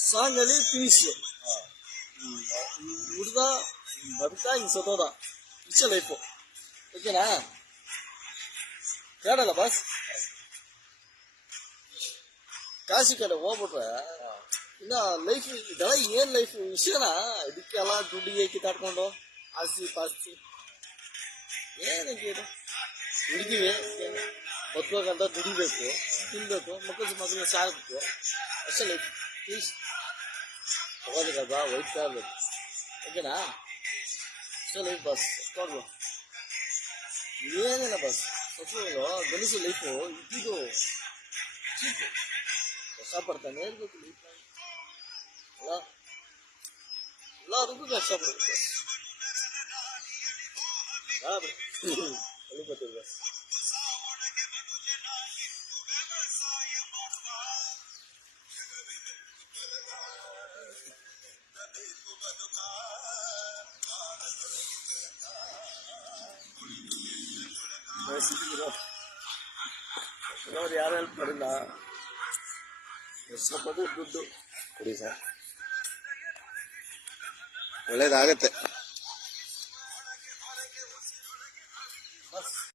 ಸಾಂಗಲ್ಲಿ finish ಹುಡ್ದ ಬರ್ತಾ ಹಿಂಗೆ ಸತ್ತೋದ ಇಷ್ಟೇ ಲೈಫು ಓಕೆನಾ ಬೇಡಲ್ಲ ಬಾಸ್ ಕಾಶಿ ಕಡೆ ಹೋಗ್ಬಿಟ್ರೆ ಇನ್ನ ಲೈಫ್ ಇದೆಲ್ಲ ಏನ್ ಲೈಫ್ ವಿಷಯನಾ ಇದಕ್ಕೆಲ್ಲ ದುಡ್ಡಿಗೆ ಕಿತ್ತಾಡ್ಕೊಂಡು ಆಸ್ತಿ ಪಾಸ್ತಿ ಏನಕ್ಕೆ ಇದು ಹುಡುಗಿವೆ ಬದುಕೋಕಂತ ದುಡಿಬೇಕು ತಿನ್ಬೇಕು ಮಕ್ಕಳು ಮಕ್ಕಳಿಗೆ ಸಾಕು ಅಷ್ಟೇ ಲೈಫ್ ಪ್ಲೀಸ್ ತಗೋಬೇಕಲ್ವಾ ಒಯ್ತಾ ಇರ್ಬೇಕು. ಓಕೆನಾ? ಸೊ ಲೈಫ್ ಬಸ್ ತಗೊಂಡು ಏನಿಲ್ಲ ಬಸ್ ಸೊಸು ಗಣಿಸು ಲೈಫು ಇದ್ದಿದ್ದು ಚೀಪು ಕಷ್ಟಪಡ್ತಾನೆ ಇರ್ಬೇಕು ಲೈಫ್ ಅಲ್ಲ? ಎಲ್ಲರಿಗೂ ಕಷ್ಟಪಡ್ಬೇಕು ಬಸ್ ಹಾ ಪರಿಸ್ಥಿತಿಗೆ ಯಾರು ಹೆಲ್ಪ್ ಮಾಡಿಲ್ಲ. ಕಷ್ಟಪಟ್ಟು ದುಡ್ಡು. ಕೊಡಿ ಸರ್. ಒಳ್ಳೇದಾಗತ್ತೆ.